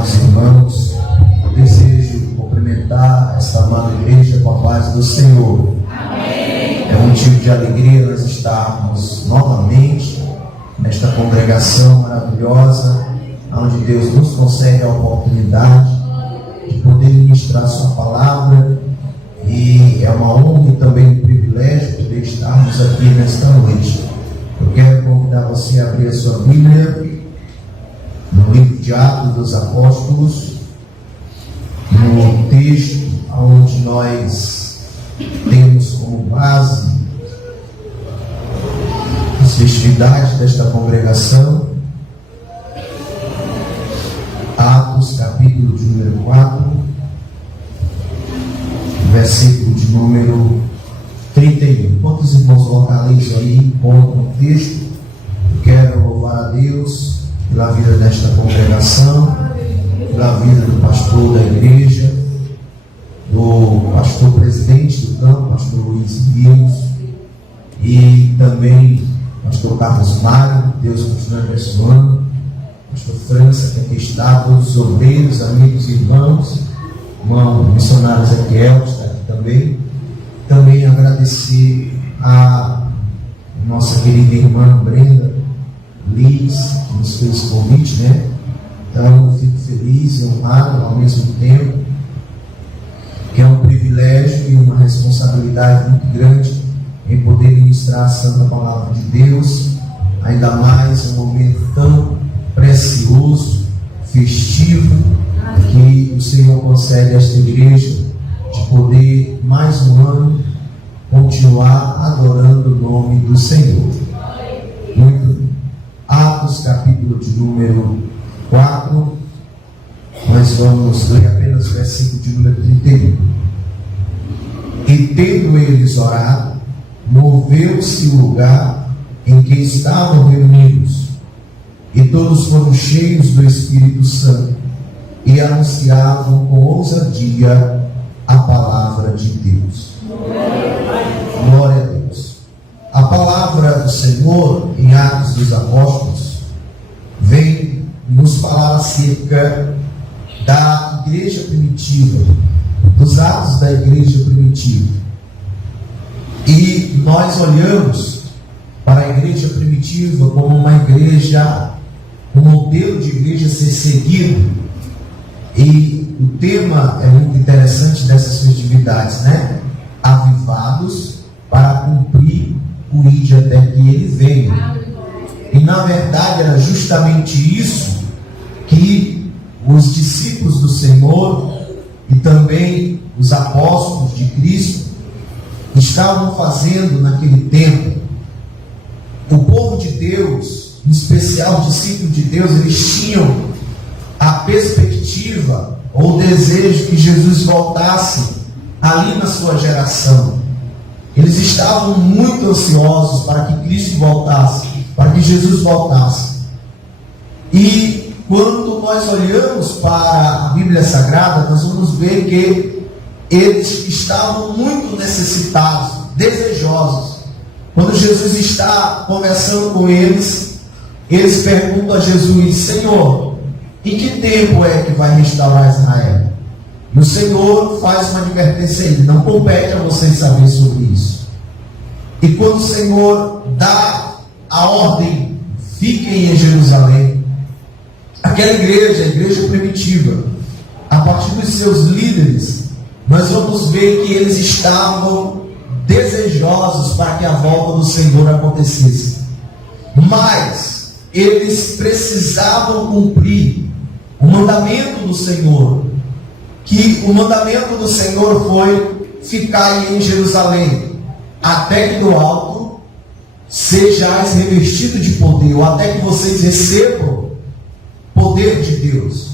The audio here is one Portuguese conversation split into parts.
amados irmãos, eu desejo cumprimentar esta amada igreja com a paz do Senhor. Amém. É um motivo de alegria nós estarmos novamente nesta congregação maravilhosa, onde Deus nos concede a oportunidade de poder ministrar sua palavra, e é uma honra e também um privilégio poder estarmos aqui nesta noite. Eu quero convidar você a abrir a sua Bíblia no livro de Atos dos Apóstolos, no texto onde nós temos como base as festividades desta congregação. Atos, capítulo de número 4, versículo de número 31. Enquanto os irmãos localizam aí, encontram o texto, eu quero louvar a Deus pela vida desta congregação, pela vida do pastor da igreja, do pastor presidente do campo, pastor Luiz Rios, e também pastor Carlos Mário. Deus continue abençoando, pastor França, que aqui está, todos os obreiros, amigos e irmãos, irmão missionário Ezequiel, que está aqui também. Também agradecer a nossa querida irmã Brenda Liz, que nos fez o convite, né? Então eu fico feliz e honrado ao mesmo tempo, que é um privilégio e uma responsabilidade muito grande em poder ministrar a santa palavra de Deus, ainda mais em um momento tão precioso, festivo, que o Senhor concede a esta igreja de poder mais um ano continuar adorando o nome do Senhor. Muito bem. Atos, capítulo de número 4, nós vamos ler apenas o versículo de número 31. E tendo eles orado, moveu-se o lugar em que estavam reunidos, e todos foram cheios do Espírito Santo, e anunciavam com ousadia a palavra de Deus. Glória a Deus. A palavra do Senhor em Atos dos Apóstolos vem nos falar acerca da igreja primitiva, dos atos da igreja primitiva. E nós olhamos para a igreja primitiva como uma igreja, um modelo de igreja a ser seguido. E o tema é muito interessante dessas festividades, né? Avivados para cumprir o ide até que ele venha. E na verdade era justamente isso que os discípulos do Senhor e também os apóstolos de Cristo estavam fazendo naquele tempo. O povo de Deus, em especial os discípulos de Deus, eles tinham a perspectiva ou o desejo que Jesus voltasse ali na sua geração. Eles estavam muito ansiosos para que Cristo voltasse, para que Jesus voltasse. E quando nós olhamos para a Bíblia Sagrada, nós vamos ver que eles estavam muito necessitados, desejosos. Quando Jesus está conversando com eles, eles perguntam a Jesus: Senhor, em que tempo é que vai restaurar Israel? E o Senhor faz uma advertência a ele: não compete a vocês saber sobre isso. E quando o Senhor dá a ordem, fiquem em Jerusalém, aquela igreja, a igreja primitiva, a partir dos seus líderes, nós vamos ver que eles estavam desejosos para que a volta do Senhor acontecesse. Mas eles precisavam cumprir o mandamento do Senhor, que o mandamento do Senhor foi: ficar em Jerusalém, até que do alto sejais revestido de poder, ou até que vocês recebam poder de Deus.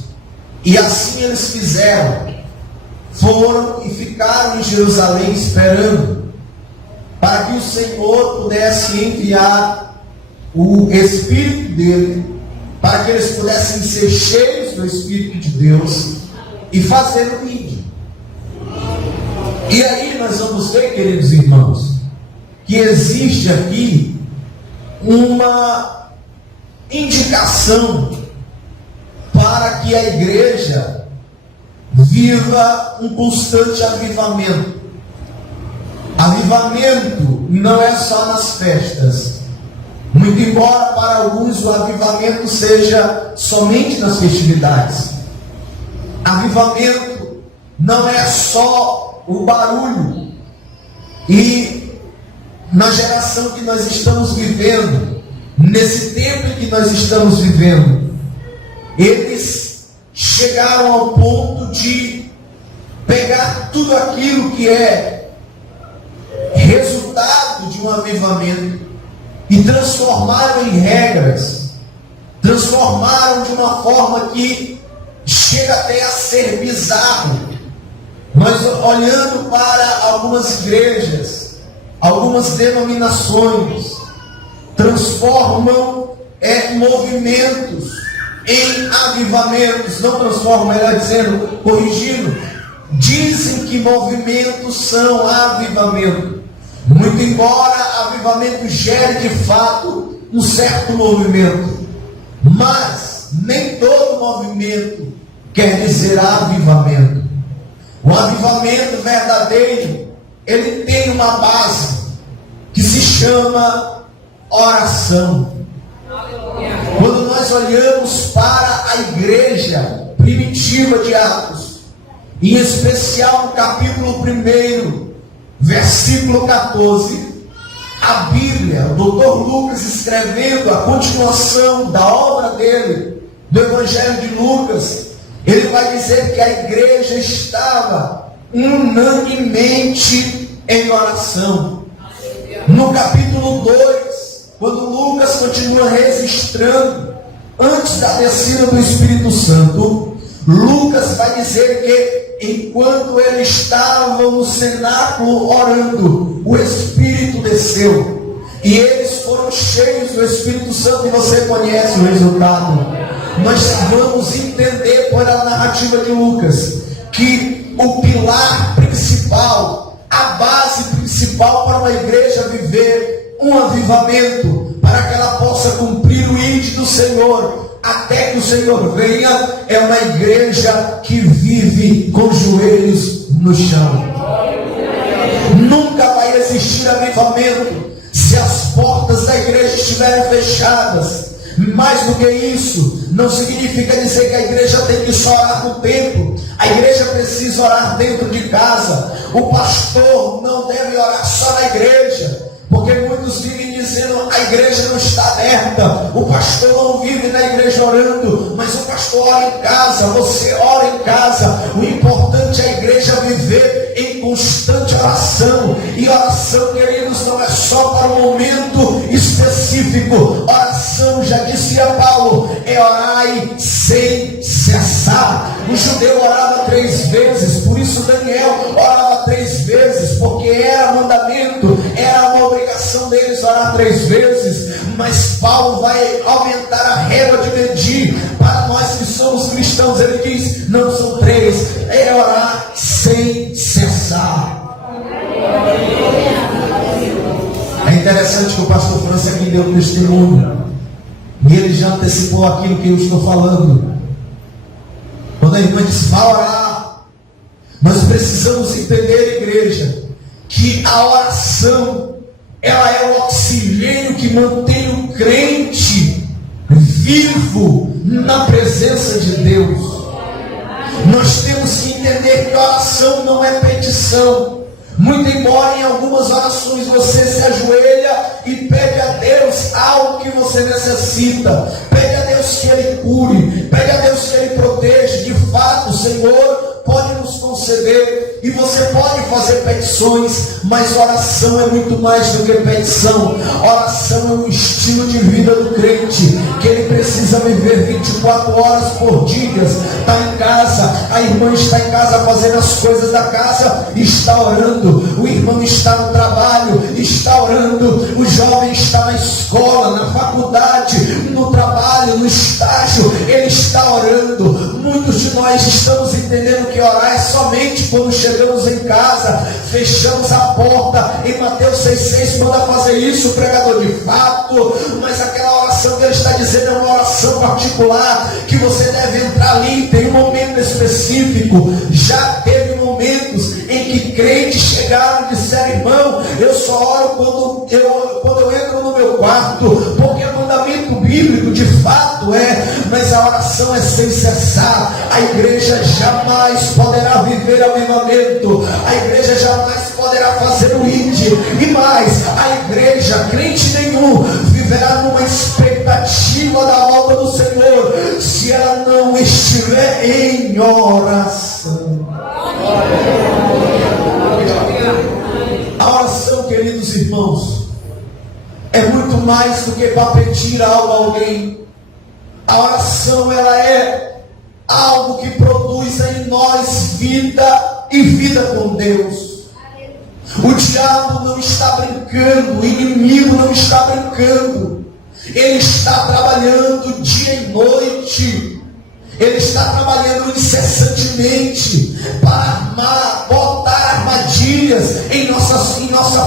E assim eles fizeram, foram e ficaram em Jerusalém esperando para que o Senhor pudesse enviar o Espírito dele, para que eles pudessem ser cheios do Espírito de Deus e fazer o ide. E aí nós vamos ver, queridos irmãos, que existe aqui uma indicação para para que a igreja viva um constante avivamento. Avivamento não é só nas festas. Muito embora para alguns o avivamento seja somente nas festividades. Avivamento não é só o barulho. E na geração que nós estamos vivendo, nesse tempo que nós estamos vivendo, eles chegaram ao ponto de pegar tudo aquilo que é resultado de um avivamento e transformaram em regras, transformaram de uma forma que chega até a ser bizarro. Nós olhando para algumas igrejas, algumas denominações, transformam movimentos em avivamentos, não transformam, melhor dizendo, corrigindo, dizem que movimentos são avivamento, muito embora avivamento gere de fato um certo movimento, mas nem todo movimento quer dizer avivamento. O avivamento verdadeiro, ele tem uma base que se chama oração. Quando nós olhamos para a igreja primitiva de Atos, em especial no capítulo 1, versículo 14, a Bíblia, o Dr. Lucas escrevendo a continuação da obra dele, do Evangelho de Lucas, ele vai dizer que a igreja estava unanimemente em oração. No capítulo 2, quando Lucas continua registrando, antes da descida do Espírito Santo, Lucas vai dizer que enquanto ele estava no cenáculo orando, o Espírito desceu, e eles foram cheios do Espírito Santo, e você conhece o resultado. Nós vamos entender por a narrativa de Lucas, que o pilar principal, a base principal para uma igreja viver um avivamento, para que ela possa cumprir o ide do Senhor, até que o Senhor venha, é uma igreja que vive com os joelhos no chão. Nunca vai existir avivamento se as portas da igreja estiverem fechadas. Mais do que isso, não significa dizer que a igreja tem que só orar no templo. A igreja precisa orar dentro de casa. O pastor não deve orar só na igreja, porque muitos vivem dizendo: a igreja não está aberta, o pastor não vive na igreja orando. Mas o pastor ora em casa, você ora em casa. O importante é a igreja viver em constante oração. E oração, queridos, não é só para um momento específico. Oração, já dizia Paulo, é orai sem cessar. O judeu orava 3 vezes, por isso Daniel orava 3 vezes, porque era mandamento, era uma obrigação deles orar 3 vezes. Mas Paulo vai aumentar a régua de medir para nós que somos cristãos. Ele diz: não são 3, é orar sem cessar. É interessante que o pastor França aqui deu testemunho, e ele já antecipou aquilo que eu estou falando. Quando a irmã disse: vai orar, nós precisamos entender, igreja, que a oração, ela é o oxigênio que mantém o crente vivo na presença de Deus. Nós temos que entender que oração não é petição. Muito embora em algumas orações você se ajoelha e pede a Deus algo que você necessita, pede a Deus que Ele cure, pede a Deus que Ele proteja. De fato, o Senhor pode nos conceder, e você pode fazer petições, mas oração é muito mais do que petição. Oração é um estilo de vida do crente, que ele precisa viver 24 horas por dia. Está em casa, a irmã está em casa fazendo as coisas da casa, está orando. O irmão está no trabalho, está orando. O jovem está na escola, na faculdade, no trabalho, no estágio, ele está orando. Muitos Muitos de nós estamos entendendo que orar é somente quando chegamos em casa, fechamos a porta. Em Mateus 6,6 manda fazer isso o pregador de fato, mas aquela oração que ele está dizendo é uma oração particular, que você deve entrar ali, tem um momento específico. Já teve momentos em que crentes chegaram e disseram: irmão, eu só oro quando eu entro no meu quarto, porque é mandamento bíblico, de fato mas a oração é sem cessar. A igreja jamais poderá viver avivamento, a igreja jamais poderá fazer o índio, e mais, a igreja, crente nenhum, viverá numa expectativa da volta do Senhor, se ela não estiver em oração. A oração, queridos irmãos, é muito mais do que para pedir algo a alguém. A oração, ela é algo que produz em nós vida e vida com Deus. O diabo não está brincando, o inimigo não está brincando. Ele está trabalhando dia e noite. Ele está trabalhando incessantemente para botar armadilhas em nossa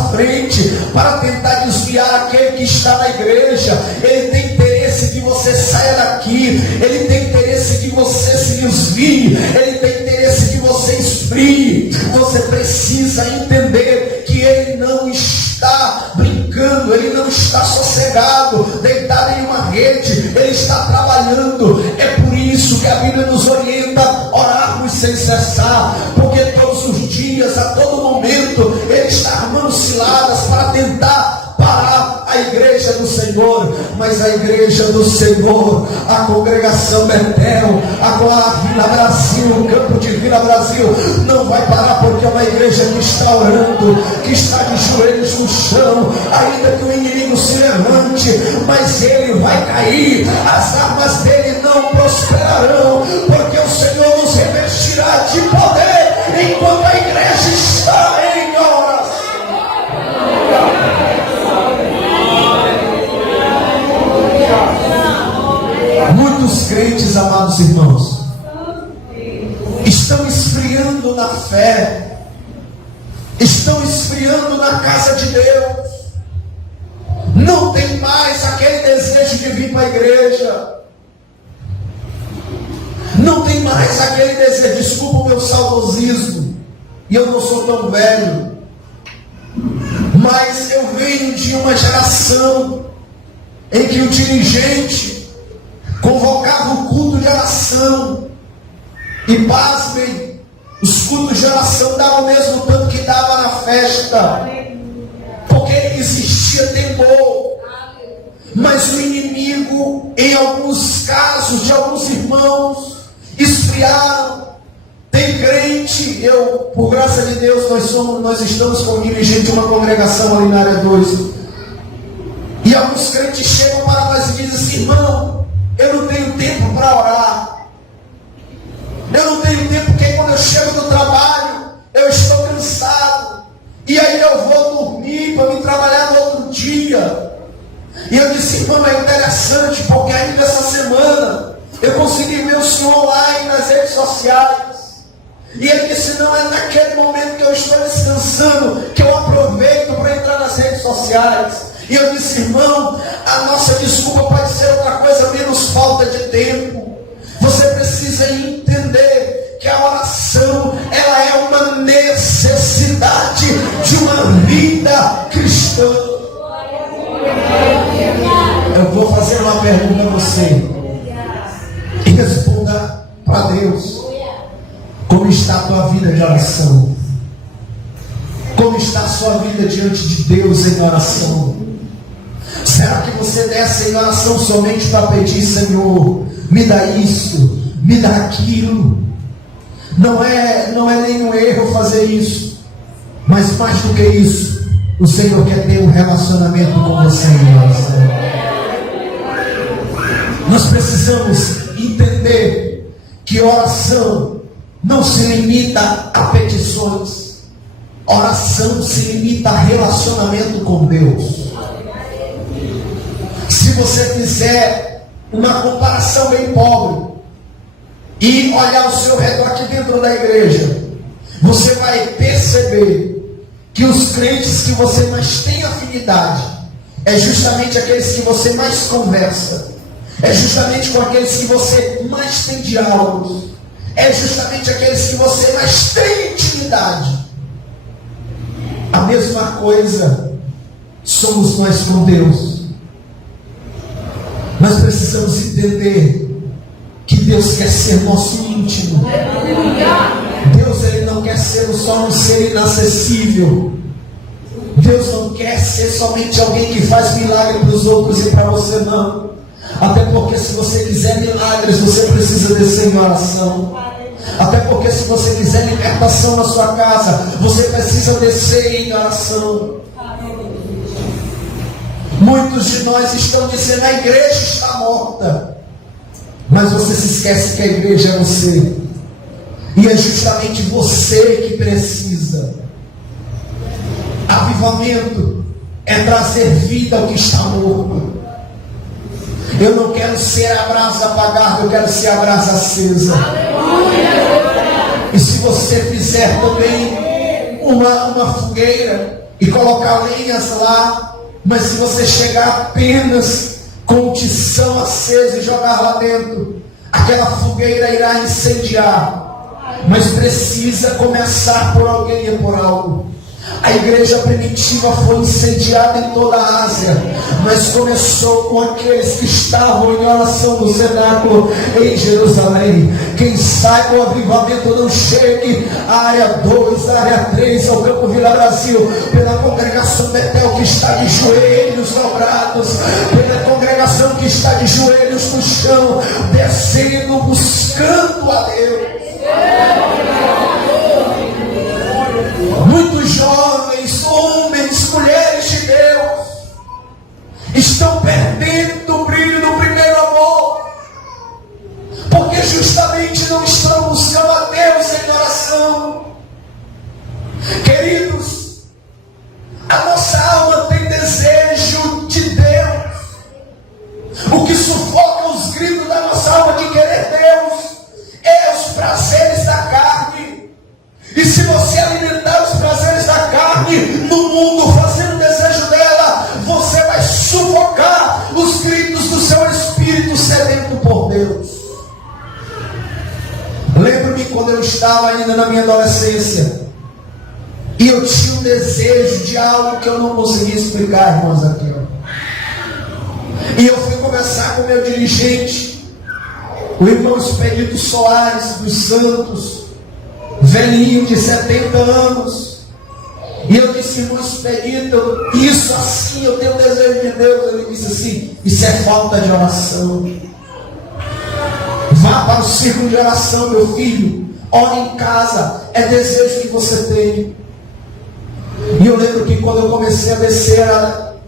frente, para tentar desviar aquele que está na igreja. Ele tem interesse que você saia daqui, ele tem interesse que você se desvie, ele tem interesse que você esfrie. Você precisa entender que ele não está brincando, ele não está sossegado, deitado em uma rede, ele está trabalhando. É por isso que a Bíblia nos orienta a orarmos sem cessar, porque todos os dias, a todo momento, ele está armando ciladas para tentar parar a igreja do Senhor. Mas a igreja do Senhor, a congregação Betel, a Vila Brasil, o campo de Vila Brasil, não vai parar, porque é uma igreja que está orando, que está de joelhos no chão, ainda que o inimigo se levante, mas ele vai cair, as armas dele não prosperarão, porque o Senhor nos revestirá de poder enquanto a igreja está em oração. Muitos crentes, amados irmãos, estão esfriando na fé, estão esfriando na casa de Deus, não tem mais aquele desejo de vir para a igreja, não tem mais aquele desejo. Desculpa o meu saudosismo, e eu não sou tão velho, mas eu venho de uma geração em que o dirigente convocava o culto de oração, e pasmem, os cultos de oração davam o mesmo tanto que dava na festa, porque existia temor. Mas o inimigo, em alguns casos de alguns irmãos, esfriaram. Tem crente, por graça de Deus, nós estamos com o dirigente de uma congregação ali na área 2, e alguns crentes chegam para nós e dizem assim: irmão, eu não tenho tempo para orar, eu não tenho tempo, porque quando eu chego do trabalho, eu estou cansado, e aí eu vou dormir para me trabalhar no outro dia. E eu disse: irmão, é interessante, porque ainda essa semana eu consegui ver o senhor online nas redes sociais, e ele disse: não, é naquele momento que eu estou descansando que eu aproveito para entrar nas redes sociais. E eu disse: irmão, a nossa desculpa pode ser outra coisa menos falta de tempo. Você precisa entender que a oração, ela é uma necessidade de uma vida cristã. Eu vou fazer uma pergunta a você, e responda para Deus: como está a tua vida de oração? Como está a sua vida diante de Deus em oração? Será que você desce em oração somente para pedir: Senhor, me dá isso, me dá aquilo? Não é nenhum erro fazer isso, mas mais do que isso, o Senhor quer ter um relacionamento com você em oração. Nós precisamos entender que oração não se limita a petições, oração se limita a relacionamento com Deus. Se você fizer uma comparação bem pobre, e olhar ao seu redor aqui dentro da igreja, você vai perceber que os crentes que você mais tem afinidade é justamente aqueles que você mais conversa, é justamente com aqueles que você mais tem diálogos, é justamente aqueles que você mais tem intimidade. A mesma coisa somos nós com Deus. Nós precisamos entender que Deus quer ser nosso íntimo. Deus, Ele não quer ser só um ser inacessível. Deus não quer ser somente alguém que faz milagre para os outros e para você não. Até porque se você quiser milagres, você precisa descer em oração. Até porque se você quiser libertação na sua casa, você precisa descer em oração. Muitos de nós estão dizendo: a igreja está morta. Mas você se esquece que a igreja é você. E é justamente você que precisa. Avivamento é trazer vida ao que está morto. Eu não quero ser a brasa apagada, eu quero ser a brasa acesa. E se você fizer também uma fogueira e colocar lenhas lá, mas se você chegar apenas com tição acesa e jogar lá dentro, aquela fogueira irá incendiar. Mas precisa começar por alguém e por algo. A igreja primitiva foi incendiada em toda a Ásia, mas começou com aqueles que estavam em oração no cenáculo em Jerusalém. Quem sabe o avivamento não chegue à área 2, à área 3, ao Campo Vila Brasil, pela congregação Betel que está de joelhos dobrados, pela congregação que está de joelhos no chão, descendo, buscando a Deus. Muitos jovens, homens, mulheres de Deus estão perdendo o brilho do primeiro amor, porque justamente não estão buscando a Deus em oração. Queridos, a nossa alma tem desejo de Deus. O que sufoca os gritos da nossa alma de querer Deus é os prazeres da carne. E se você alimentar os prazeres da carne no mundo, fazendo o desejo dela, você vai sufocar os gritos do seu espírito sedento por Deus. Lembro-me quando eu estava ainda na minha adolescência, e eu tinha um desejo de algo que eu não conseguia explicar, irmãos, aqui. E eu fui conversar com o meu dirigente, o irmão Expedito Soares dos Santos, velhinho de 70 anos. E eu disse: irmão Expedito, isso assim, eu tenho desejo de Deus. Ele disse assim: isso é falta de oração. Vá para o círculo de oração, meu filho. Ore em casa, é desejo que você tem. E eu lembro que quando eu comecei a descer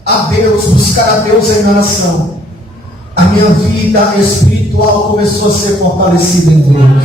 a Deus, buscar a Deus em oração, a minha vida espiritual começou a ser fortalecida em Deus.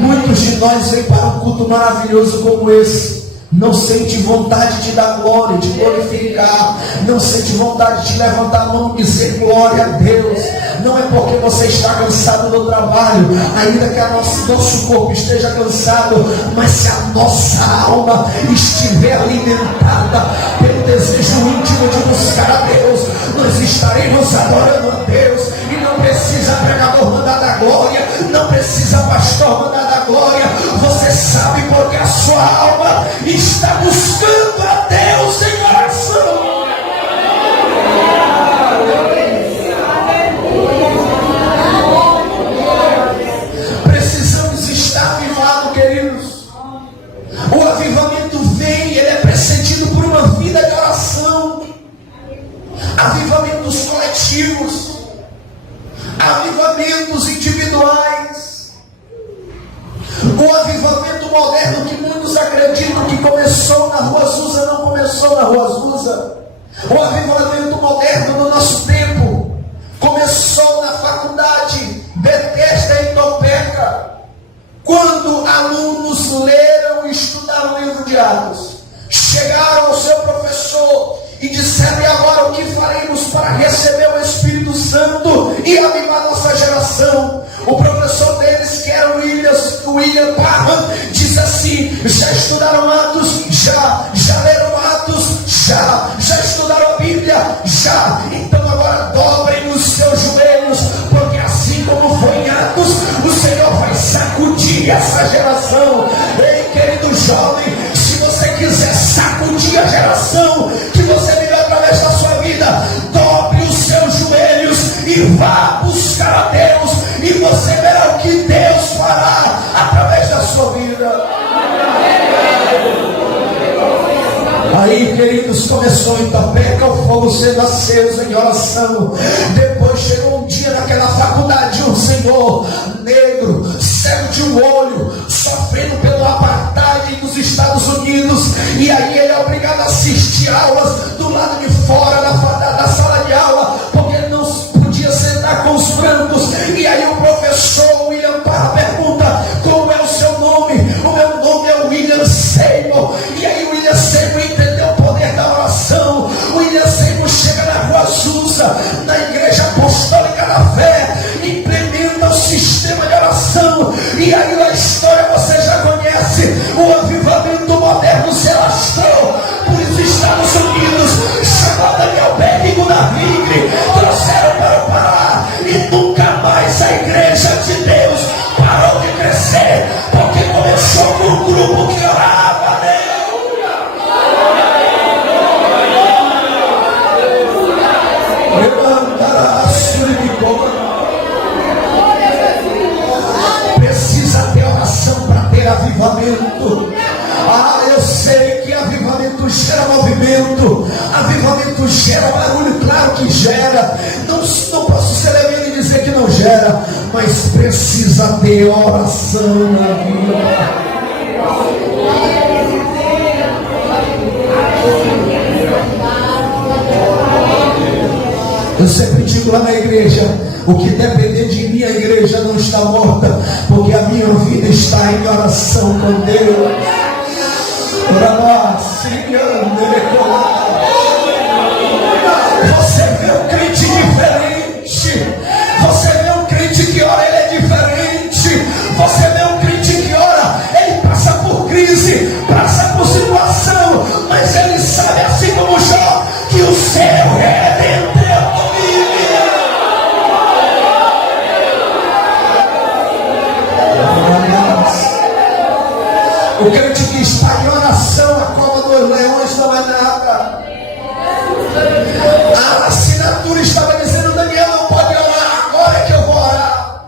Muitos de nós vêm para um culto maravilhoso como esse, não sente vontade de dar glória, de glorificar, não sente vontade de levantar a mão e dizer glória a Deus. Não é porque você está cansado do trabalho, ainda que nosso corpo esteja cansado, mas se a nossa alma estiver alimentada pelo desejo íntimo de buscar a Deus, nós estaremos adorando a Deus. E não precisa pregador mandar da glória, não precisa pastor mandar da glória. Você sabe porque a sua alma está buscando a Deus em oração. Precisamos estar avivados, queridos. O avivamento vem, ele é precedido por uma vida de oração. Avivamentos coletivos, avivamentos individuais. O avivamento moderno que muitos acreditam que começou na Rua Azusa, não começou na Rua Azusa. O avivamento moderno do nosso tempo começou na faculdade Bethesda em Topeka, quando alunos leram e estudaram o livro de Atos. Chegaram ao seu professor e disseram: e agora o que faremos para receber o Espírito Santo e avivar nossa geração? oração. O professor deles, que era o William Parham, diz assim: já estudaram Atos? Já leram Atos? Já estudaram a Bíblia? Já. Então agora dobrem os seus joelhos, porque assim como foi em Atos, o Senhor vai sacudir essa geração. Ei, querido jovem, se você quiser sacudir a geração que você viveu através da sua vida, dobre os seus joelhos e vá buscar a Deus, e você verá o que Deus fará através da sua vida. Aí, queridos, começou em Itapeca o fogo sendo aceso em oração. Depois chegou um dia naquela faculdade, um senhor negro, cego de um olho, sofrendo pelo apartheid dos Estados Unidos, e aí ele é obrigado a assistir aulas do lado de fora da sala de aula, porque ele não podia sentar com os brancos. E aí o professor William Parra pergunta: como é o seu nome? O meu nome é William Seymour. E aí o William Seymour entendeu o poder da oração. O William Seymour chega na Rua Azusa, na Igreja Apostólica da Fé, implementa o sistema de oração, e aí a história você já conhece. O avivamento moderno se alastrou por os Estados Unidos, chamou Daniel Beck e Gunnar Vigre, trouxeram para o Pará, e nunca mais a igreja de Deus parou de crescer, porque começou com um grupo que orava. Precisa ter oração para ter avivamento. Eu sei que avivamento gera movimento, avivamento gera barulho, claro que gera. Não posso ser leviano e dizer que não gera, mas precisa ter oração na vida. Eu sempre digo lá na igreja: o que depender de mim, a igreja não está morta, porque a minha vida está em oração com Deus. Você vê um crente diferente, você vê um crente que ora, ele é diferente. Você vê um crente que ora, ele passa por crise, passa por situação, mas ele sabe, assim como Jó, que o seu Redentor o crente que está em oração, a cova dos leões não é nada. A assinatura estava dizendo: Daniel não pode orar, agora é que eu vou orar.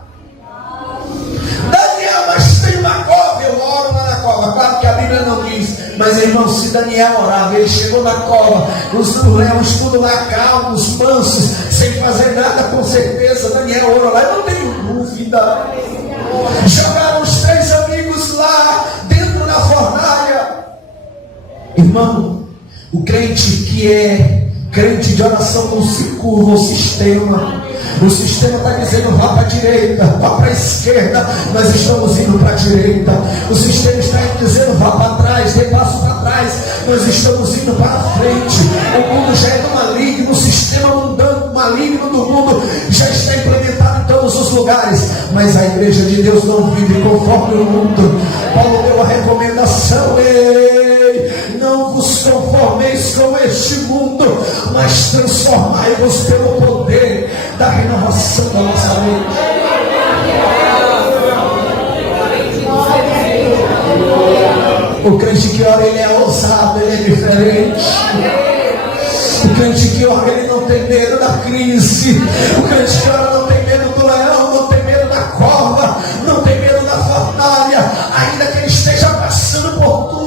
Daniel, mas tem uma cova, eu oro lá na cova. Claro que a Bíblia não diz, mas irmão, se Daniel orava, ele chegou na cova, os leões tudo lá calmos, mansos, sem fazer nada, com certeza Daniel orou lá, eu não tenho dúvida. Jogaram os 3 amigos lá dentro da fornalha. Irmão, o crente que é crente de oração não se curva ao sistema. O sistema está dizendo: vá para a direita, vá para a esquerda, nós estamos indo para a direita. O sistema está dizendo: vá para trás, dê passo para trás, nós estamos indo para a frente. O mundo já é do maligno, o sistema mundano, maligno do mundo já está implementado em todos os lugares, mas a igreja de Deus não vive conforme o mundo. Paulo deu a recomendação: ei, não vos conformeis com este mundo, mas transformai-vos pelo poder da renovação da nossa mente. O crente que ora, ele é ousado, ele é diferente. O crente que ora, ele não tem medo da crise. O crente que ora não tem medo do leão, não tem medo da cova, não tem medo da fornalha, ainda que ele esteja passando por tudo.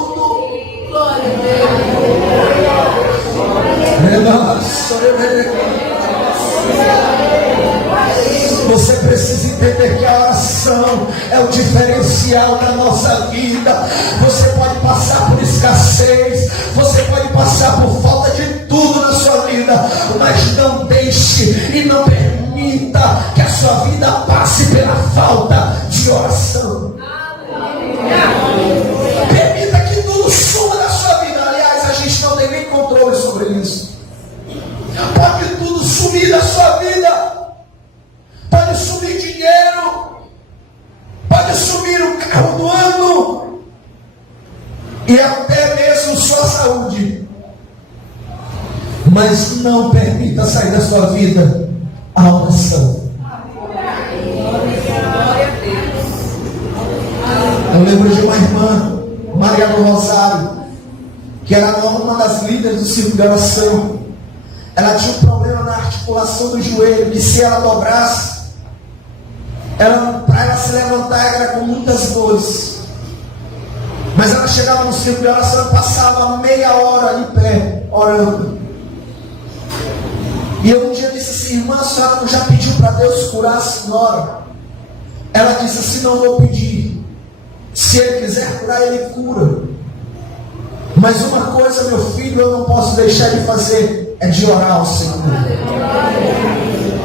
Você precisa entender que a oração é o diferencial da nossa vida. Você pode passar por escassez, você pode passar por falta de tudo na sua vida, mas não deixe e não permita que a sua vida passe pela falta de oração. Permita que tudo suma na sua vida. Aliás, a gente não tem nem controle sobre isso. Pode tudo sumir da sua vida. Pode sumir dinheiro, e até mesmo sua saúde. Mas não permita sair da sua vida a oração. Eu lembro de uma irmã, Maria do Rosário, que era uma das líderes do círculo de oração. Ela tinha um problema na articulação do joelho, que se ela dobrasse, para ela se levantar era com muitas dores. Mas ela chegava no círculo de oração e passava meia hora em pé, orando. E eu um dia disse assim: irmã, a senhora não já pediu para Deus curar a senhora? Ela disse assim: não vou pedir. Se Ele quiser curar, Ele cura. Mas uma coisa, meu filho, eu não posso deixar de fazer, é de orar ao Senhor.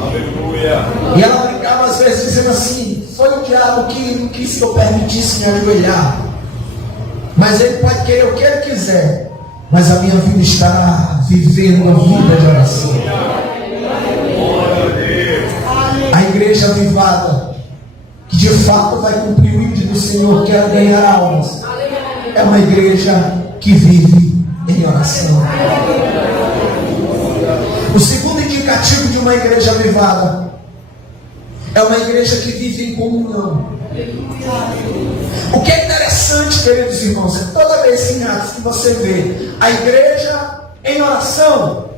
Aleluia. E ela brincava às vezes dizendo assim: foi o diabo que não quis que eu permitisse me ajoelhar. Mas Ele pode querer o que Ele quiser. Mas a minha vida está vivendo uma vida de oração. A igreja avivada, que de fato vai cumprir o ídolo do Senhor, que é ganhar almas, é uma igreja que vive em oração. O segundo indicativo de uma igreja avivada é uma igreja que vive em comunhão. O que é interessante, queridos irmãos, é toda vez em Atos que você vê a igreja em oração,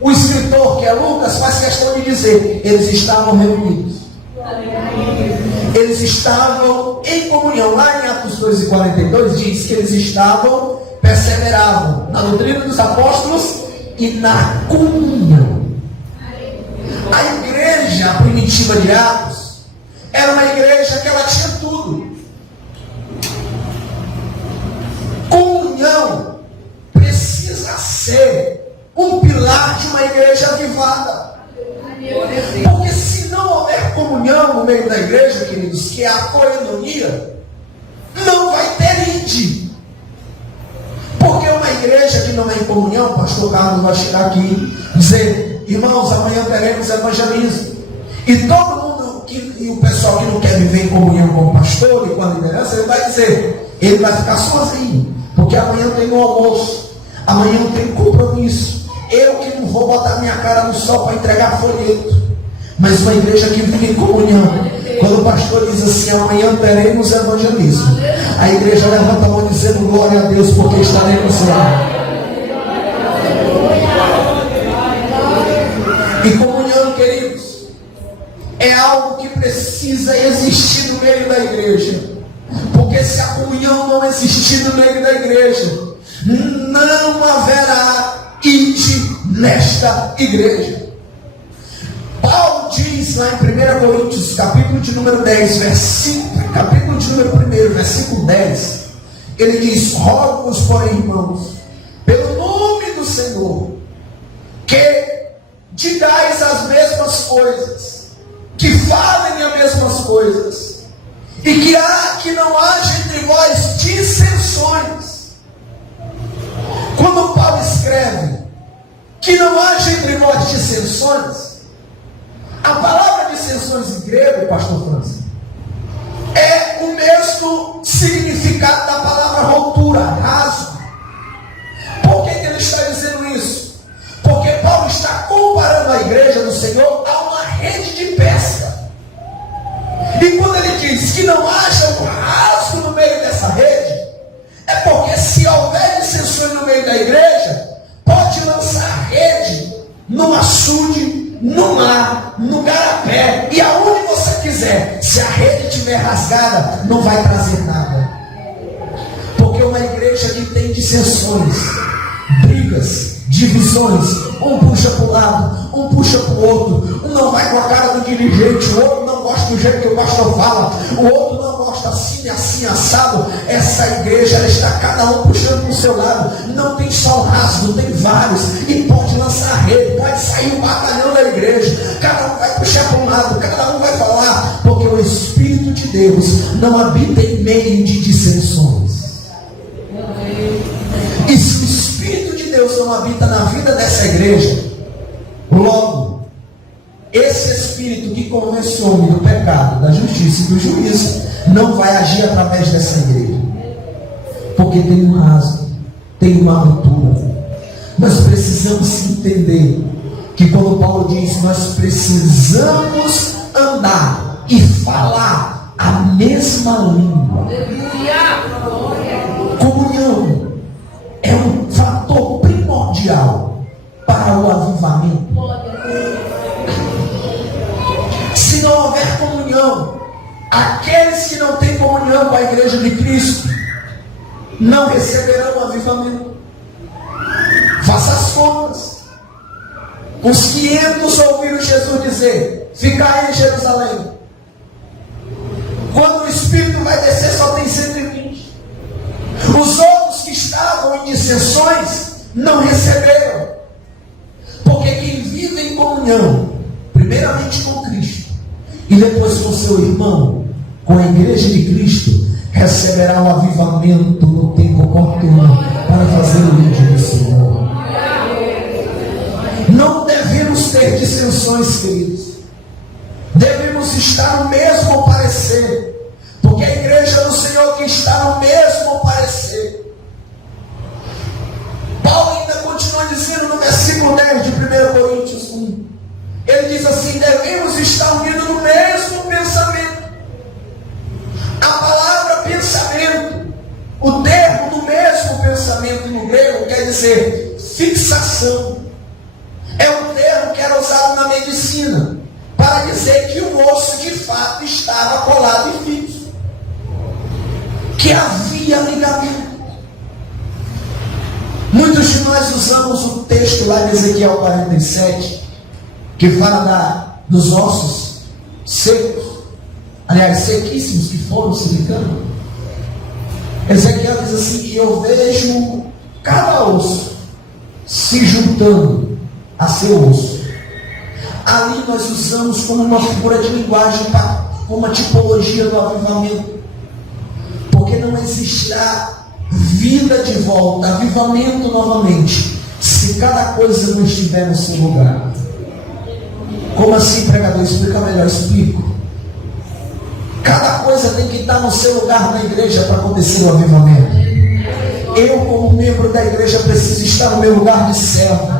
o escritor, que é Lucas, faz questão de dizer: eles estavam reunidos, eles estavam em comunhão. Lá em Atos 2:42 diz que eles perseveravam na doutrina dos apóstolos e na comunhão. A igreja primitiva de Atos era uma igreja que ela tinha tudo. Comunhão precisa ser um pilar de uma igreja avivada. Porque se não houver comunhão no meio da igreja, queridos, que é a coinonia, não vai ter ide. Porque uma igreja que não é em comunhão, o pastor Carlos vai chegar aqui e dizer: irmãos, amanhã teremos evangelismo. E todo mundo, e o pessoal que não quer viver em comunhão com o pastor e com a liderança, ele vai dizer, ele vai ficar sozinho. Porque amanhã tem um almoço, amanhã tem compromisso. Eu que não vou botar minha cara no sol para entregar folheto. Mas uma igreja que vive em comunhão, quando o pastor diz assim: amanhã teremos evangelismo, a igreja levanta a mão dizendo: glória a Deus, porque estaremos lá. E comunhão, queridos, é algo que precisa existir no meio da igreja. Porque se a comunhão não existir no meio da igreja, não haverá ide nesta igreja. Paulo diz lá em 1 Coríntios, capítulo de número 10, capítulo de número 1, versículo 10, ele diz: rogo-vos, porém, irmãos, pelo nome do Senhor, que digais as mesmas coisas, que falem as mesmas coisas, e que não haja entre vós dissensões. Quando Paulo escreve que não haja entre vós dissensões, a palavra dissensões em grego, pastor Francis, é o mesmo significado da palavra ruptura, rasgo. Por que ele está dizendo isso? Porque Paulo está comparando a igreja do Senhor a uma rede de pesca. E quando ele diz que não haja um rasgo no meio dessa rede, é porque se houver dissensões no meio da igreja, pode lançar a rede no açude, no mar, no garapé e aonde você quiser. Se a rede estiver rasgada, não vai trazer nada. Porque uma igreja que tem dissensões, brigas, divisões, um puxa para o lado, um puxa para o outro, um não vai com a cara do dirigente, o outro não gosta do jeito que o pastor fala, o outro não gosta assim, assim, assado. Essa igreja, ela está cada um puxando para o seu lado. Não tem só um rasgo, tem vários, e pode lançar a rede, pode sair um batalhão da igreja, cada um vai puxar para um lado, cada um vai falar, porque o Espírito de Deus não habita em meio de dissensões. E se o Espírito de Deus não habita na vida dessa igreja, logo, esse Espírito que convence o homem do pecado, da justiça e do juízo, não vai agir através dessa igreja. porque tem um rasgo, tem uma ruptura. Nós precisamos entender que quando Paulo diz, nós precisamos andar e falar a mesma língua. Comunhão é um fator primordial para o avivamento. Se não houver comunhão, aqueles que não têm comunhão com a igreja de Cristo não receberão o avivamento. Faça as contas. Os 500 ouviram Jesus dizer: ficai em Jerusalém. Quando o Espírito vai descer, só tem 120. Os outros que estavam em dissensões não receberam. Porque quem vive em comunhão, primeiramente com Cristo e depois com seu irmão, com a igreja de Cristo, receberá o avivamento no tempo oportuno para fazer o íntimo do Senhor. Não devemos ter dissensões, queridos. Devemos estar no mesmo parecer, porque a igreja do Senhor que está no mesmo parecer. Paulo ainda continua dizendo no versículo 10 de 1 Coríntios 1, ele diz assim: devemos estar unidos no mesmo pensamento. A palavra pensamento, o termo do mesmo pensamento no grego quer dizer fixação. É um termo que era usado na medicina para dizer que o osso de fato estava colado e fixo, que havia ligamento. Muitos de nós usamos o texto lá de Ezequiel 47, que fala dos ossos secos, aliás, sequíssimos, que foram se ligando. Ezequiel diz assim: eu vejo cada osso se juntando a seu osso. Ali nós usamos como uma figura de linguagem, como uma tipologia do avivamento, porque não existirá vida de volta, avivamento novamente, se cada coisa não estiver no seu lugar. Como assim, pregador? Explica melhor. Explico. Cada coisa tem que estar no seu lugar na igreja para acontecer o avivamento. Eu, como membro da igreja, preciso estar no meu lugar de servo.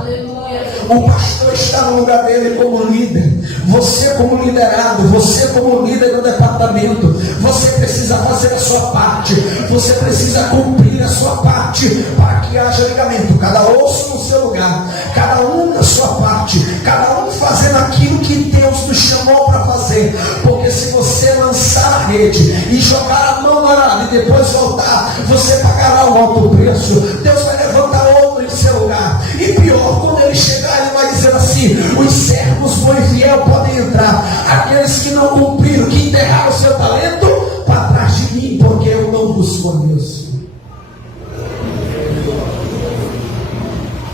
O pastor está no lugar dele como líder. Você como liderado, você como líder do departamento, você precisa fazer a sua parte. Você precisa cumprir a sua parte para que haja ligamento. Cada osso no seu lugar, cada um na sua parte, cada um fazendo aquilo que Deus nos chamou para fazer. Porque se você lançar a rede e jogar a mão na área e depois voltar, você pagará um alto preço. Deus vai levantar outro em seu lugar. E pior, quando ele chegar, ele vai dizer assim: os servos bom e fiel podem entrar. Aqueles que não cumpriram, que enterraram o seu talento, para trás de mim, porque eu não vos conheço.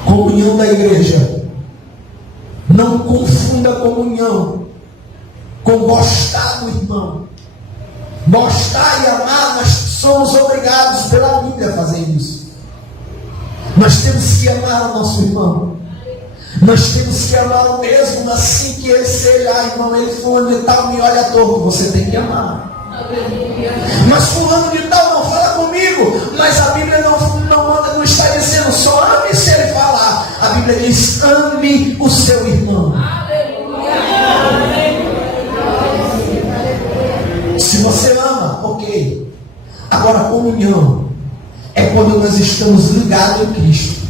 Comunhão da igreja. Não confunda comunhão com gostar do irmão. Gostar e amar, nós somos obrigados pela Bíblia a fazer isso. Nós temos que amar o nosso irmão. Nós temos que amar o mesmo, assim que ele seja: irmão, ele fulano de tal me olha torto. Você tem que amar. Mas fulano de tal não fala comigo. Mas a Bíblia não está dizendo só ame se ele falar. A Bíblia diz: ame o seu irmão. Se você ama, ok. Agora, comunhão é quando nós estamos ligados em Cristo.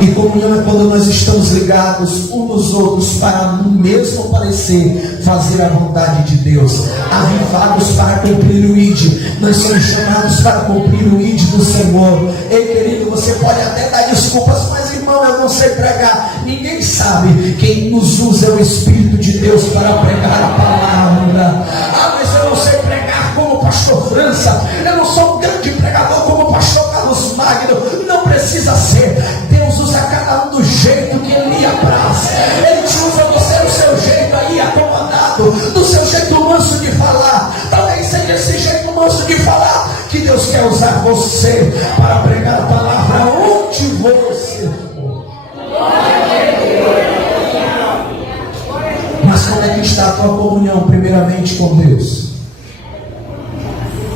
E comunhão é quando nós estamos ligados uns nos outros para no mesmo parecer fazer a vontade de Deus, avivados para cumprir o ID. Nós somos chamados para cumprir o ID do Senhor. Ei, querido, você pode até dar desculpas, mas irmão, eu não sei pregar. Ninguém sabe. Quem nos usa é o Espírito de Deus para pregar a palavra. Mas eu não sei pregar como o pastor França. Eu não sou um grande pregador como o pastor Carlos Magno. Não precisa ser. Deus usa cada um do jeito que ele lhe apraz. Ele te usa você do seu jeito aí acomodado, do seu jeito manso de falar. Talvez seja esse jeito manso de falar que Deus quer usar você para pregar a palavra onde você for. Mas como é que está a tua comunhão primeiramente com Deus?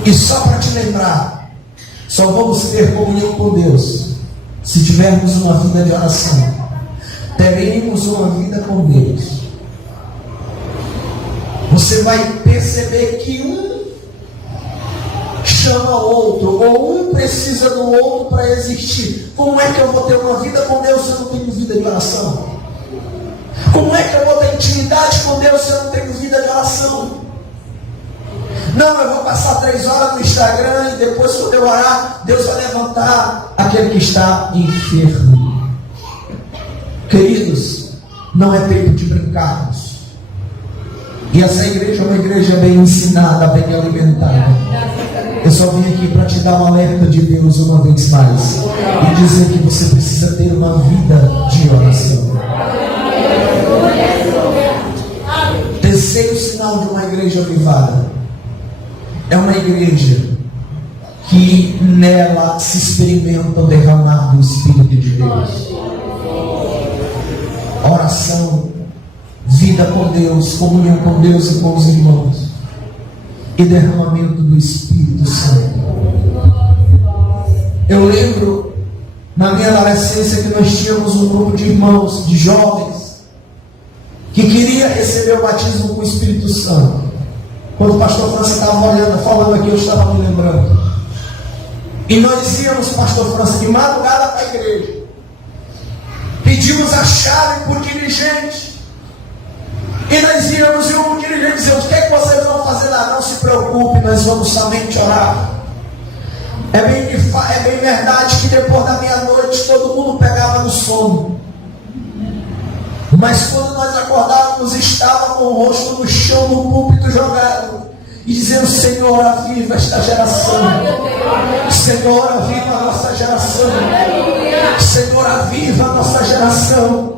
E só para te lembrar, Só vamos ter comunhão com Deus se tivermos uma vida de oração. Teremos uma vida com Deus. Você vai perceber que um chama o outro, ou um precisa do outro para existir. Como é que eu vou ter uma vida com Deus se eu não tenho vida de oração? Como é que eu vou ter intimidade com Deus se eu não tenho vida de oração? Não, eu vou passar 3 horas no Instagram e depois, quando eu orar, Deus vai levantar aquele que está enfermo. Queridos, não é tempo de brincarmos. E essa igreja é uma igreja bem ensinada, bem alimentada. Eu só vim aqui para te dar um alerta de Deus uma vez mais e dizer que você precisa ter uma vida de oração. Terceiro sinal de uma igreja avivada é uma igreja que nela se experimenta o derramar do Espírito de Deus. Oração, vida com Deus, comunhão com Deus e com os irmãos, e derramamento do Espírito Santo. Eu lembro na minha adolescência que nós tínhamos um grupo de irmãos, de jovens, que queria receber o batismo com o Espírito Santo. Quando o pastor França estava falando aqui, eu estava me lembrando. E nós íamos, pastor França, de madrugada para a igreja. Pedimos a chave por dirigente. E nós íamos e o dirigente dizia: o que é que vocês vão fazer lá? Não se preocupe, nós vamos somente orar. É bem verdade que depois da meia-noite todo mundo pegava no sono. Mas quando nós acordávamos, estava com o rosto no chão, no púlpito jogado, e dizendo: Senhor, aviva esta geração. Senhor, aviva a nossa geração. Senhor, aviva a nossa geração.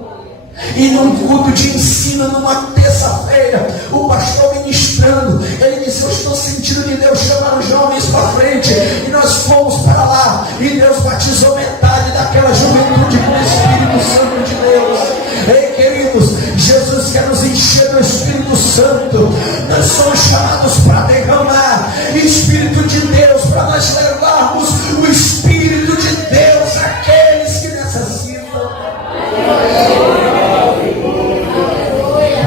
E num culto de ensino, numa terça-feira, o pastor ministrando, ele disse: eu estou sentindo de Deus chamar os jovens para frente. E nós fomos para lá, e Deus batizou metade daquela juventude com o Espírito Santo de Deus. Ei, queridos, Jesus quer nos encher do Espírito Santo. Nós somos chamados para derramar Espírito de Deus, para nós levarmos o Espírito de Deus àqueles que necessitam.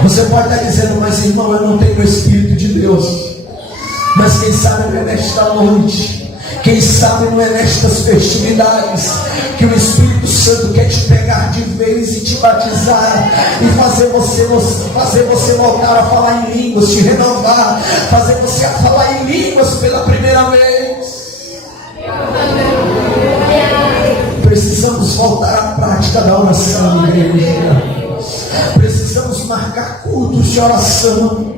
Você pode estar dizendo: mas irmão, eu não tenho o Espírito de Deus. Mas quem sabe não é nesta noite, quem sabe não é nestas festividades, que o Espírito Santo quer te pegar de vez e te batizar, e fazer você voltar a falar em línguas, te renovar, fazer você a falar em línguas pela primeira vez. Precisamos voltar à prática da oração, igreja. Precisamos marcar cultos de oração.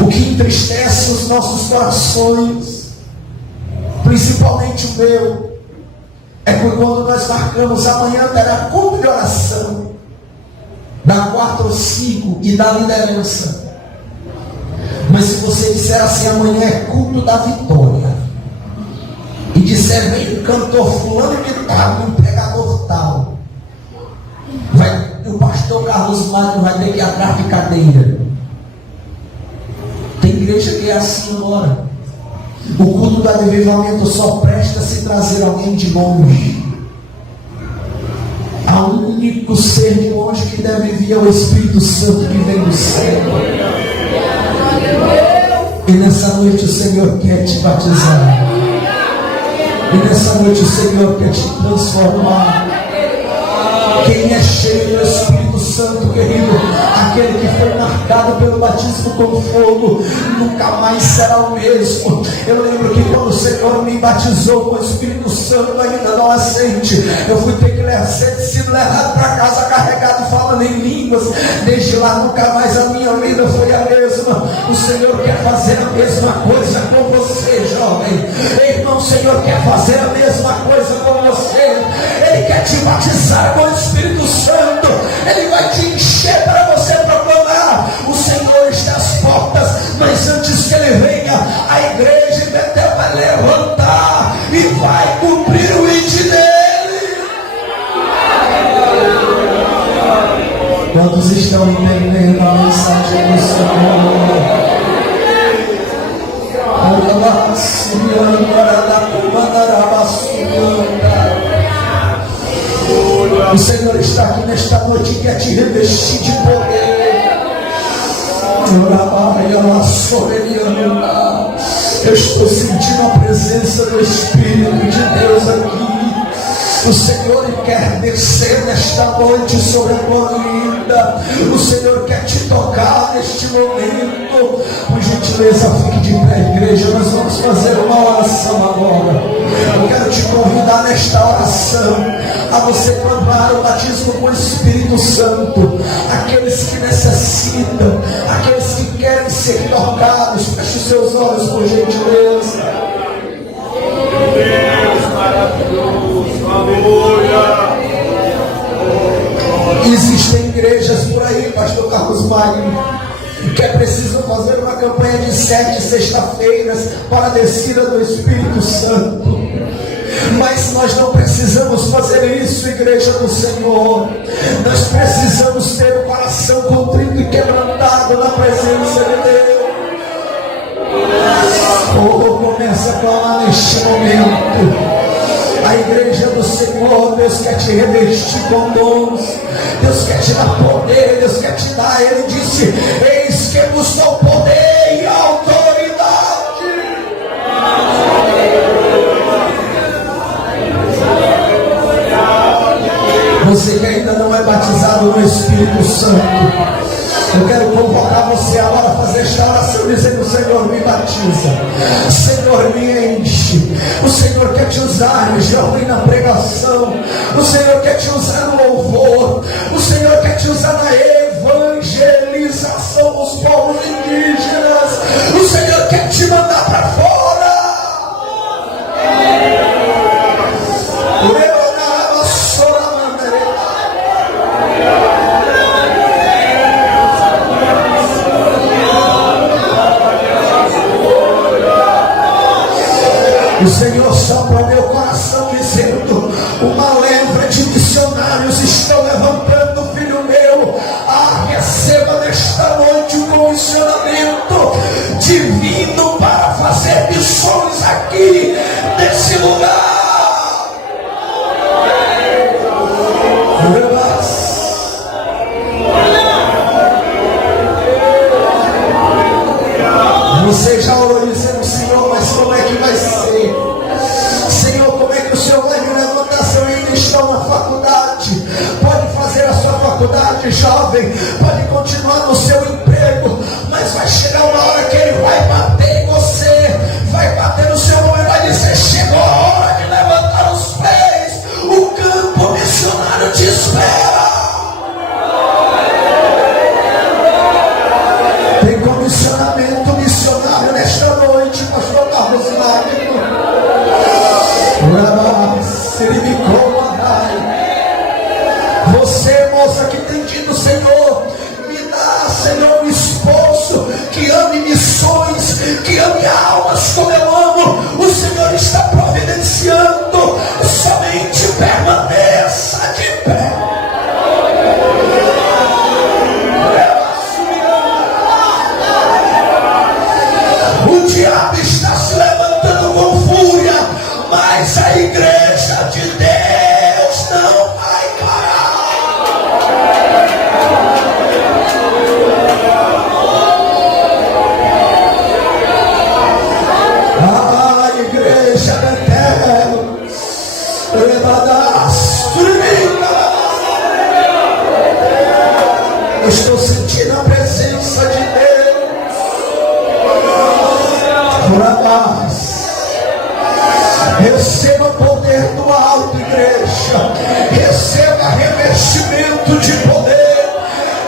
O que entristece os nossos corações, principalmente o meu, é que quando nós marcamos amanhã terá culto de oração da 4 ou 5 e da liderança, mas se você disser assim: amanhã é culto da vitória, e disser: vem um cantor fulano de tal, um pregador tal, o pastor Carlos Magno vai ter que ir atrás de cadeira. Tem igreja que é assim agora. O culto do avivamento só presta se trazer alguém de longe. Há um único ser de longe que deve vir, o Espírito Santo que vem do céu. E nessa noite o Senhor quer te batizar. E nessa noite o Senhor quer te transformar. Quem é cheio do Espírito Santo, querido, aquele que foi marcado pelo batismo com fogo, nunca mais será o mesmo. Eu lembro que quando o Senhor me batizou com o Espírito Santo, ainda adolescente, eu fui ter que ser levado para casa carregado, falando em línguas. Desde lá nunca mais a minha vida foi a mesma. O Senhor quer fazer a mesma coisa com você, jovem. Ei, irmão, o Senhor quer fazer a mesma coisa com você. Ele quer te batizar com o Espírito Santo. Ele vai te encher para você proclamar: o Senhor está às portas. Mas antes que Ele venha, a igreja em Betel vai levantar e vai cumprir o ID dele. Quantos estão entendendo a mensagem do Senhor? O Senhor está aqui nesta noite e quer te revestir de poder. Eu estou sentindo a presença do Espírito de Deus aqui. O Senhor quer descer nesta noite sobre a tua vida. O Senhor quer te tocar neste momento. Por gentileza, fique de pé, igreja. Nós vamos fazer uma oração agora. Eu quero te convidar nesta oração a você clamar o batismo com o Espírito Santo. Aqueles que necessitam, aqueles que querem ser tocados, feche os seus olhos por gentileza. Deus maravilhoso, aleluia. Existem igrejas por aí, pastor Carlos Magno, que é preciso fazer uma campanha de 7 sexta-feiras para a descida do Espírito Santo. Mas nós não precisamos fazer isso, igreja do Senhor. Nós precisamos ter o coração contrito e quebrantado na presença de Deus. Começa a clamar neste momento. A igreja do Senhor, Deus quer te revestir com dons, Deus quer te dar poder, Deus quer te dar. Ele disse: eis que vos dou poder e autoridade. Você que ainda não é batizado no Espírito Santo, eu quero convocar você agora a fazer esta oração dizendo: Senhor, me batiza, Senhor, me enche. O Senhor quer te usar jovem na pregação, o Senhor quer te usar no louvor, o Senhor quer te usar na evangelização dos povos indígenas, o Senhor quer te mandar para fora. O Senhor sopra meu coração dizendo: uma leva de missionários estão levantando, filho meu. Receba nesta noite um comissionamento divino para fazer missões aqui nesse lugar. Você já orou dizendo: Senhor, mas como é que vai ser? Senhor, como é que o Senhor vai me levantar se eu ainda estou na faculdade? Pode fazer a sua faculdade, jovem, pode continuar no seu emprego, mas vai chegar uma hora que Ele vai bater em você, vai bater no seu nome e vai dizer: chegou a hora de levantar os pés, o campo missionário te espera. Tem comissionamento missionário nesta noite, pastor Carlos Magno. Você, moça, que tem dito: Senhor, me dá, Senhor, um esposo que ame missões, que ame almas como eu amo. O Senhor está providenciando. Somente permaneça de pé. O diabo está se levantando com fúria, mas a igreja de Deus não vai parar. A igreja de Deus, eu estou sentindo a presença de Deus. Receba poder do alto, igreja. Receba revestimento de poder.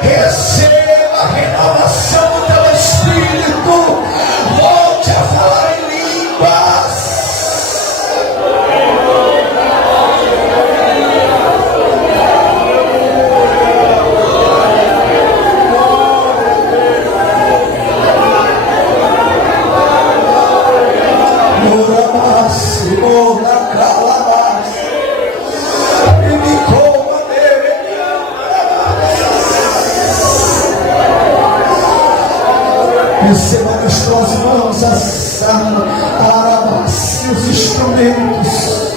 Receba renovação do teu espírito. Volte a falar em línguas. Receba nas tuas mãos os instrumentos.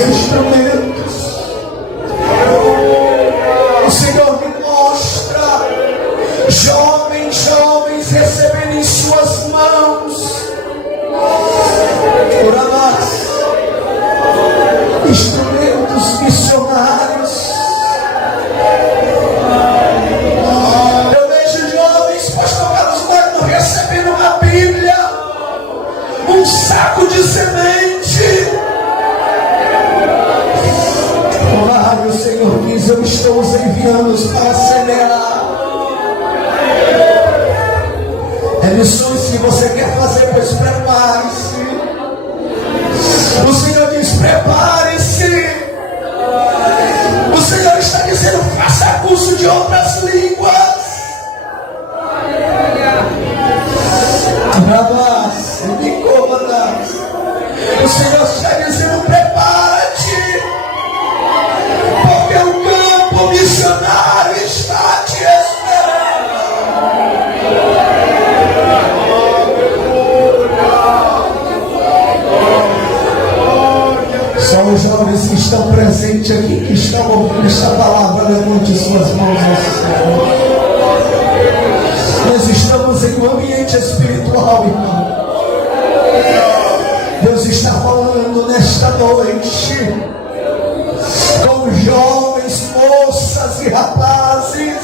seus instrumentos. O Senhor me mostra jovens recebendo em suas mãos instrumentos missionários. Eu vejo jovens, pastor Carlos Magno, recebendo uma Bíblia, um saco de semente. O Senhor diz: eu estou os enviando para semear. É missões que você quer fazer, pois prepare-se. O Senhor diz: prepare-se. O Senhor está dizendo: faça curso de outras línguas. O Senhor está dizendo: prepara-te, porque o campo missionário está te esperando. Só os jovens que estão presentes aqui, que estão ouvindo esta palavra, levante suas mãos ao Senhor. Nós estamos em um ambiente espiritual, irmão. Deus está falando nesta noite com jovens, moças e rapazes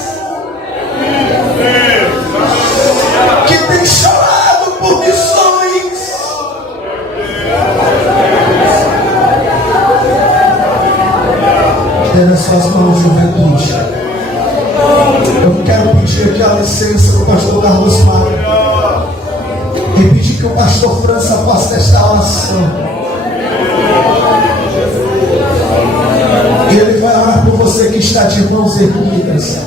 que têm chorado por missões. Dê nas suas mãos, juventude. Eu quero pedir aqui a licença do pastor Carlos Magno e pedir que o pastor França faça esta oração. E ele vai orar por você que está de mãos erguidas,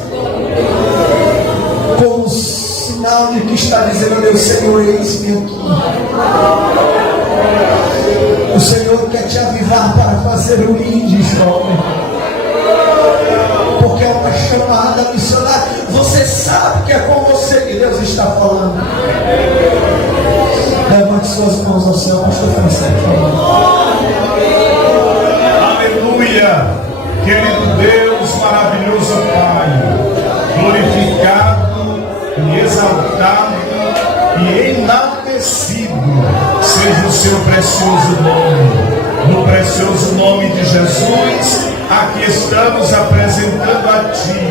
como sinal de que está dizendo: meu Senhor, eis-me aqui. O Senhor quer te avivar para fazer o índio, jovem, porque é uma chamada missionária. Você sabe que é com você que Deus está falando. Levante suas mãos ao céu, pastor Francisco. Aleluia! Querido Deus, maravilhoso Pai, glorificado e exaltado e enaltecido seja o seu precioso nome. No precioso nome de Jesus, aqui estamos apresentando a Ti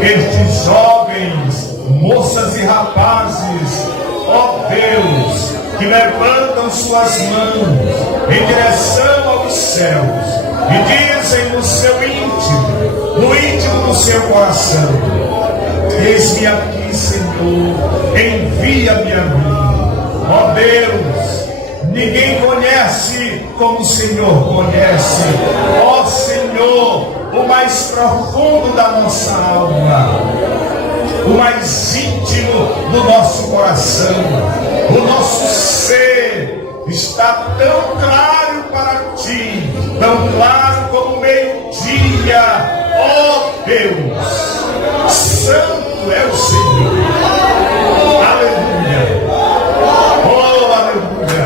estes jovens, moças e rapazes, ó Deus, que levantam suas mãos em direção aos céus e dizem no seu íntimo, no íntimo do seu coração: eis-me aqui, Senhor, envia-me a mim. Ó Deus, ninguém conhece como o Senhor conhece. Ó Senhor, o mais profundo da nossa alma, o mais íntimo do nosso coração, o nosso ser está tão claro para Ti, tão claro como meio-dia. Ó Deus, santo é o Senhor. Aleluia. Oh, aleluia.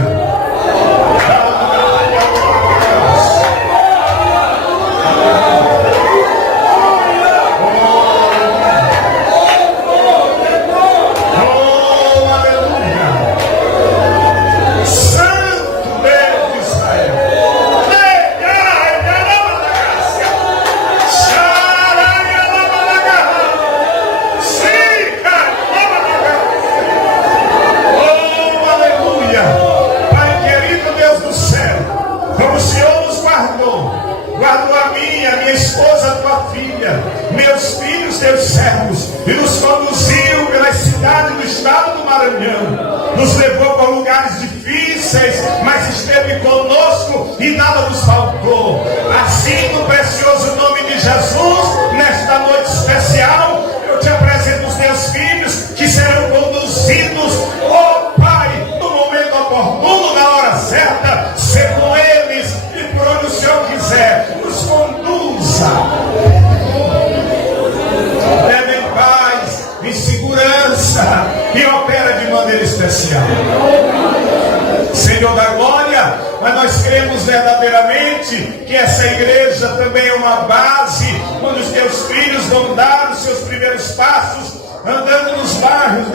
Nos levou para lugares difíceis, mas esteve conosco e nada nos faltou. Assim, no precioso nome de Jesus, nesta noite especial, eu te apresento os teus filhos que serão conduzidos, ó Pai, no momento oportuno, na hora certa. Sê com eles e por onde o Senhor quiser, nos conduza. Leve em paz, em segurança, e opera de maneira especial. Senhor da glória, mas nós cremos verdadeiramente certamente que essa igreja também é uma base onde os teus filhos vão dar os seus primeiros passos, andando nos bairros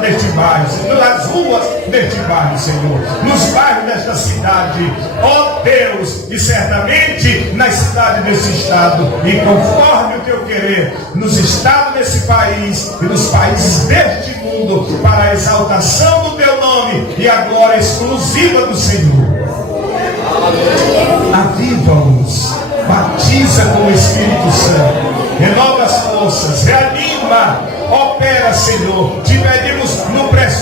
deste bairro, Senhor, nas ruas deste bairro, Senhor, nos bairros desta cidade, ó Deus, e certamente na cidade desse estado, e conforme o teu querer, nos estados desse país e nos países deste mundo, para a exaltação do teu nome e a glória exclusiva do Senhor. Aviva-os, batiza com o Espírito Santo, renova as forças, reanima, opera, Senhor. Te pedimos no presente